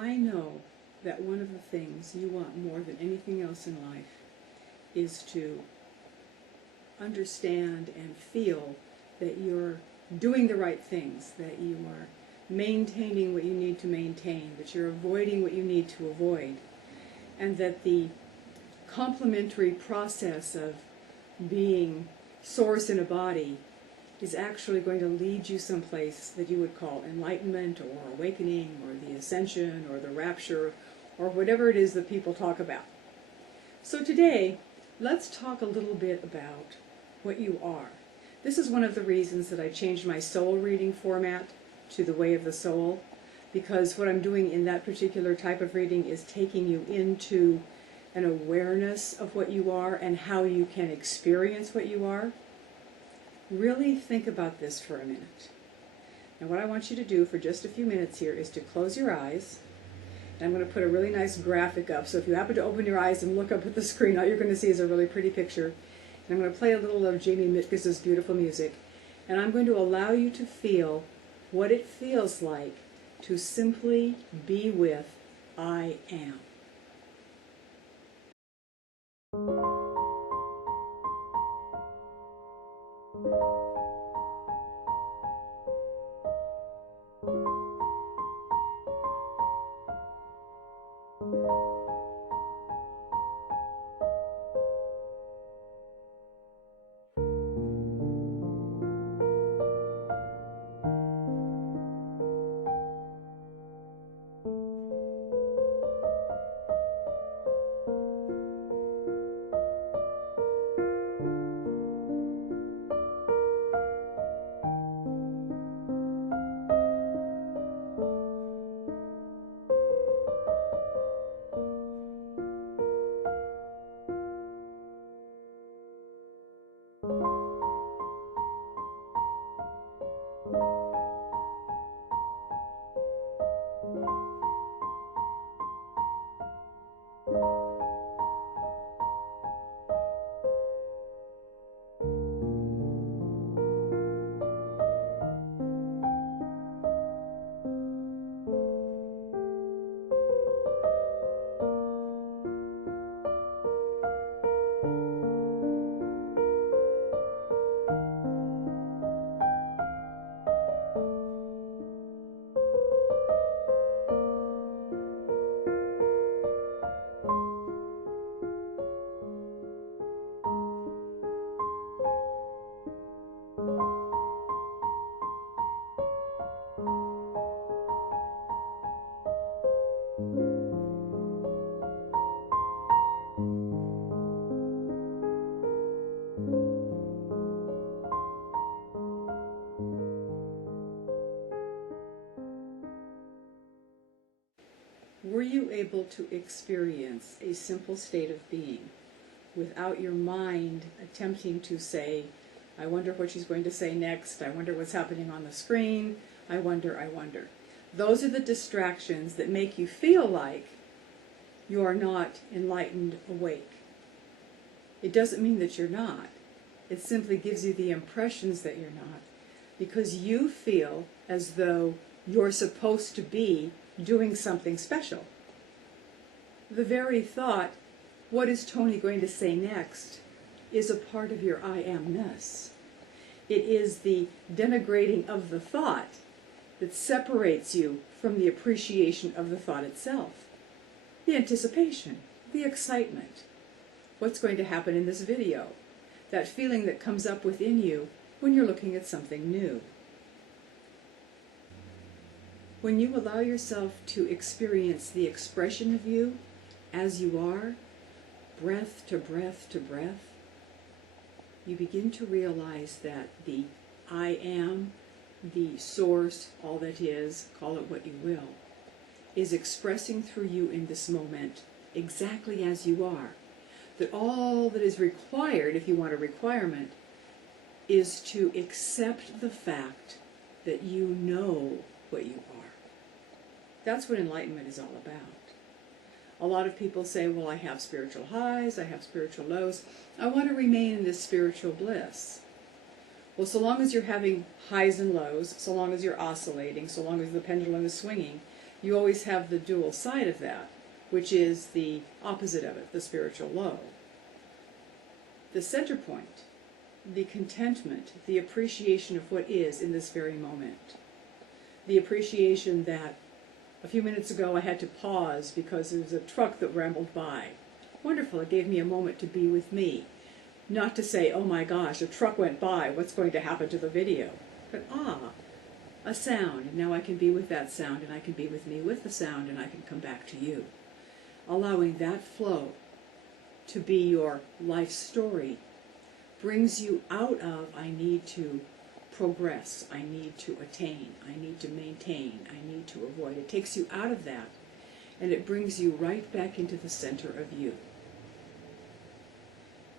I know that one of the things you want more than anything else in life is to understand and feel that you're doing the right things, that you are maintaining what you need to maintain, that you're avoiding what you need to avoid, and that the complementary process of being source in a body is actually going to lead you someplace that you would call enlightenment or awakening or the ascension or the rapture or whatever it is that people talk about. So today, let's talk a little bit about what you are. This is one of the reasons that I changed my soul reading format to the Way of the Soul, because what I'm doing in that particular type of reading is taking you into an awareness of what you are and how you can experience what you are. Really think about this for a minute. And what I want you to do for just a few minutes here is to close your eyes. And I'm going to put a really nice graphic up. So if you happen to open your eyes and look up at the screen, all you're going to see is a really pretty picture. And I'm going to play a little of Jamie Mitkiss' beautiful music. And I'm going to allow you to feel what it feels like to simply be with I am. Were you able to experience a simple state of being without your mind attempting to say, I wonder what she's going to say next, I wonder what's happening on the screen, I wonder, I wonder. Those are the distractions that make you feel like you are not enlightened, awake. It doesn't mean that you're not. It simply gives you the impressions that you're not, because you feel as though you're supposed to be doing something special. The very thought, what is Tony going to say next, is a part of your I am-ness. It is the denigrating of the thought that separates you from the appreciation of the thought itself. The anticipation, the excitement, what's going to happen in this video, that feeling that comes up within you when you're looking at something new. When you allow yourself to experience the expression of you as you are, breath to breath to breath, you begin to realize that the I am, the source, all that is, call it what you will, is expressing through you in this moment exactly as you are. That all that is required, if you want a requirement, is to accept the fact that you know what you are. That's what enlightenment is all about. A lot of people say, well, I have spiritual highs, I have spiritual lows. I want to remain in this spiritual bliss. Well, so long as you're having highs and lows, so long as you're oscillating, so long as the pendulum is swinging, you always have the dual side of that, which is the opposite of it, the spiritual low. The center point, the contentment, the appreciation of what is in this very moment. The appreciation that a few minutes ago I had to pause because there was a truck that rambled by. Wonderful, it gave me a moment to be with me. Not to say, oh my gosh, a truck went by, what's going to happen to the video? But a sound, and now I can be with that sound, and I can be with me with the sound, and I can come back to you. Allowing that flow to be your life story brings you out of, I need to progress, I need to attain, I need to maintain, I need to avoid. It takes you out of that, and it brings you right back into the center of you.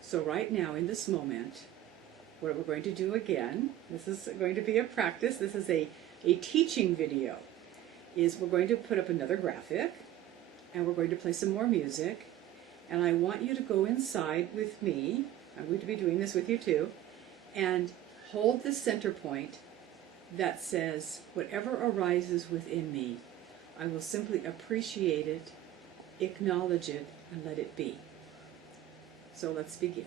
So right now, in this moment, what we're going to do again, this is going to be a practice, this is a teaching video, is we're going to put up another graphic, and we're going to play some more music, and I want you to go inside with me, I'm going to be doing this with you too, and hold the center point that says, whatever arises within me, I will simply appreciate it, acknowledge it, and let it be. So let's begin.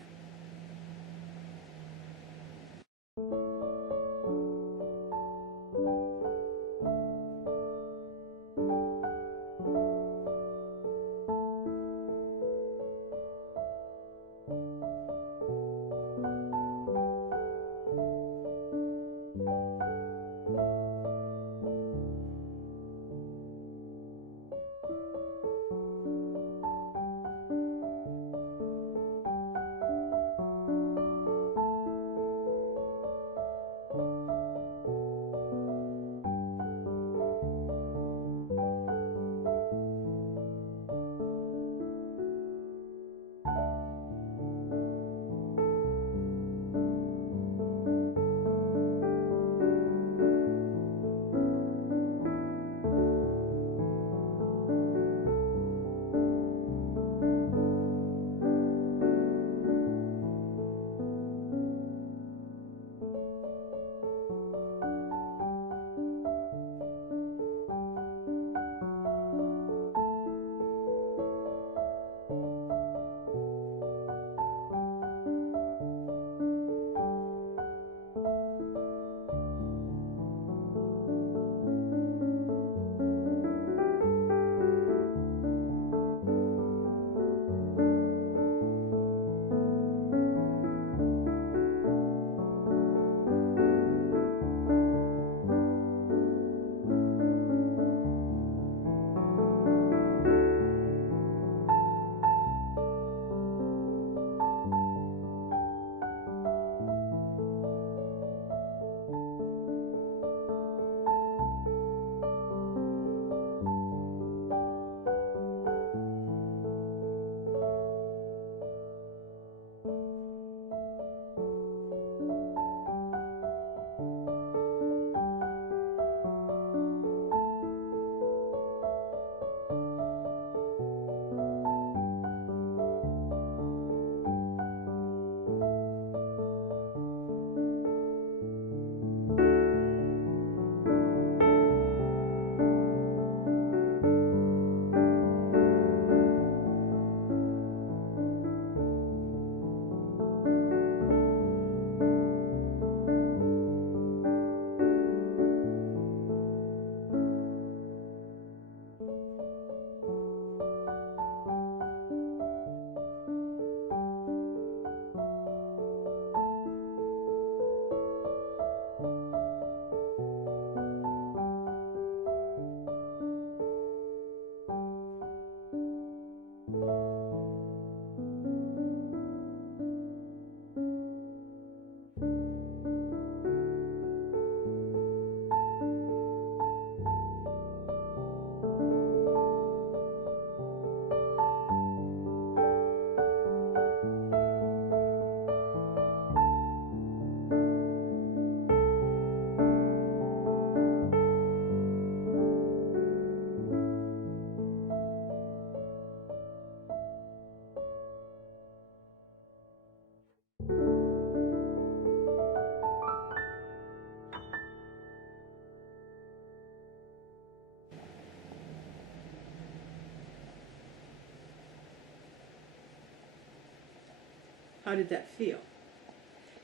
How did that feel?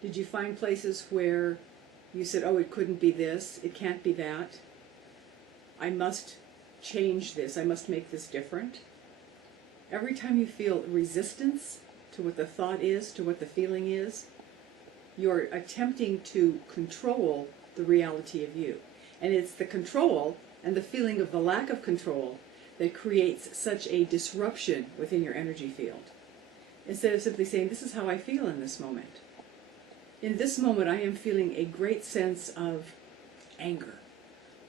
Did you find places where you said, oh, it couldn't be this, it can't be that, I must change this, I must make this different? Every time you feel resistance to what the thought is, to what the feeling is, you're attempting to control the reality of you. And it's the control and the feeling of the lack of control that creates such a disruption within your energy field. Instead of simply saying, this is how I feel in this moment. In this moment, I am feeling a great sense of anger.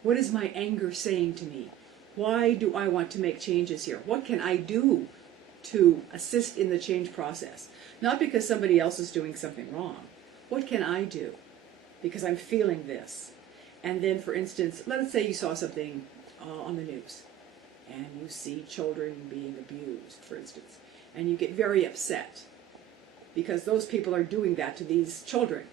What is my anger saying to me? Why do I want to make changes here? What can I do to assist in the change process? Not because somebody else is doing something wrong. What can I do? Because I'm feeling this. And then, for instance, let's say you saw something on the news, and you see children being abused, for instance, and you get very upset because those people are doing that to these children.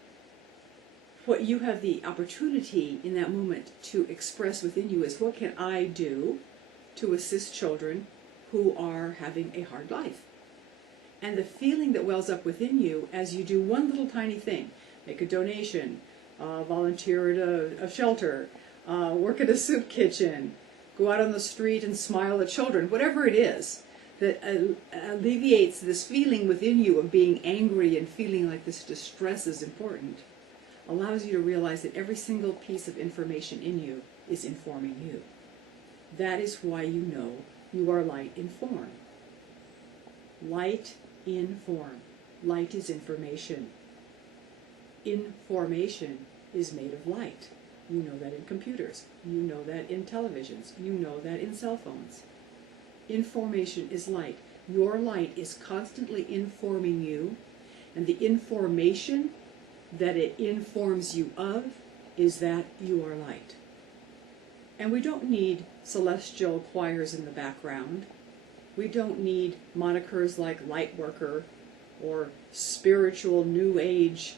What you have the opportunity in that moment to express within you is, what can I do to assist children who are having a hard life? And the feeling that wells up within you as you do one little tiny thing, make a donation, volunteer at a shelter, work at a soup kitchen, go out on the street and smile at children, whatever it is that alleviates this feeling within you of being angry and feeling like this distress is important, allows you to realize that every single piece of information in you is informing you. That is why you know you are light in form. Light in form. Light is information. Information is made of light. You know that in computers. You know that in televisions. You know that in cell phones. Information is light. Your light is constantly informing you, and the information that it informs you of is that you are light. And we don't need celestial choirs in the background. We don't need monikers like light worker or spiritual new age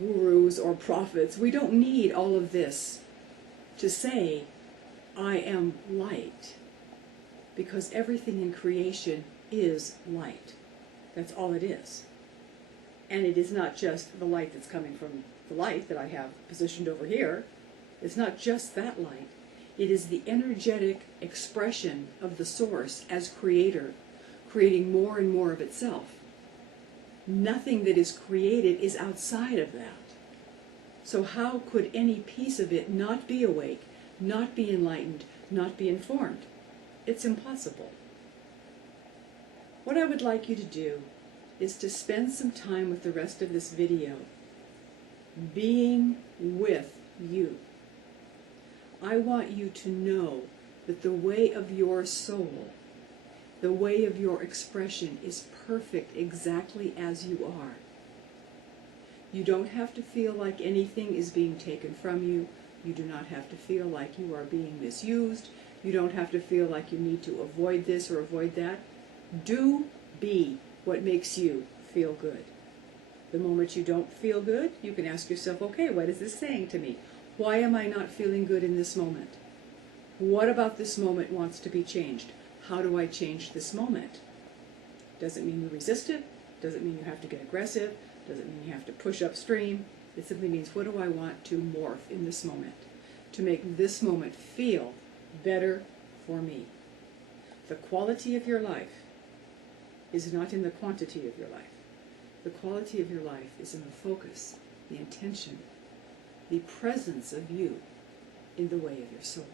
gurus or prophets. We don't need all of this to say, I am light, because everything in creation is light. That's all it is. And it is not just the light that's coming from the light that I have positioned over here. It's not just that light. It is the energetic expression of the source as creator, creating more and more of itself. Nothing that is created is outside of that. So how could any piece of it not be awake, not be enlightened, not be informed? It's impossible. What I would like you to do is to spend some time with the rest of this video being with you. I want you to know that the way of your soul, the way of your expression is perfect exactly as you are. You don't have to feel like anything is being taken from you. You do not have to feel like you are being misused. You don't have to feel like you need to avoid this or avoid that. Do be what makes you feel good. The moment you don't feel good, you can ask yourself, okay, what is this saying to me? Why am I not feeling good in this moment? What about this moment wants to be changed? How do I change this moment? Doesn't mean you resist it. Doesn't mean you have to get aggressive. Doesn't mean you have to push upstream. It simply means, what do I want to morph in this moment to make this moment feel better for me? The quality of your life is not in the quantity of your life. The quality of your life is in the focus, the intention, the presence of you in the way of your soul.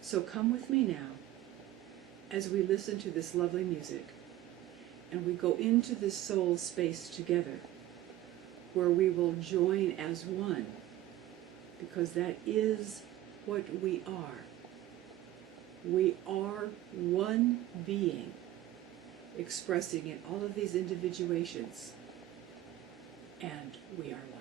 So come with me now as we listen to this lovely music and we go into this soul space together where we will join as one, because that is what we are. We are one being expressing in all of these individuations, and we are one.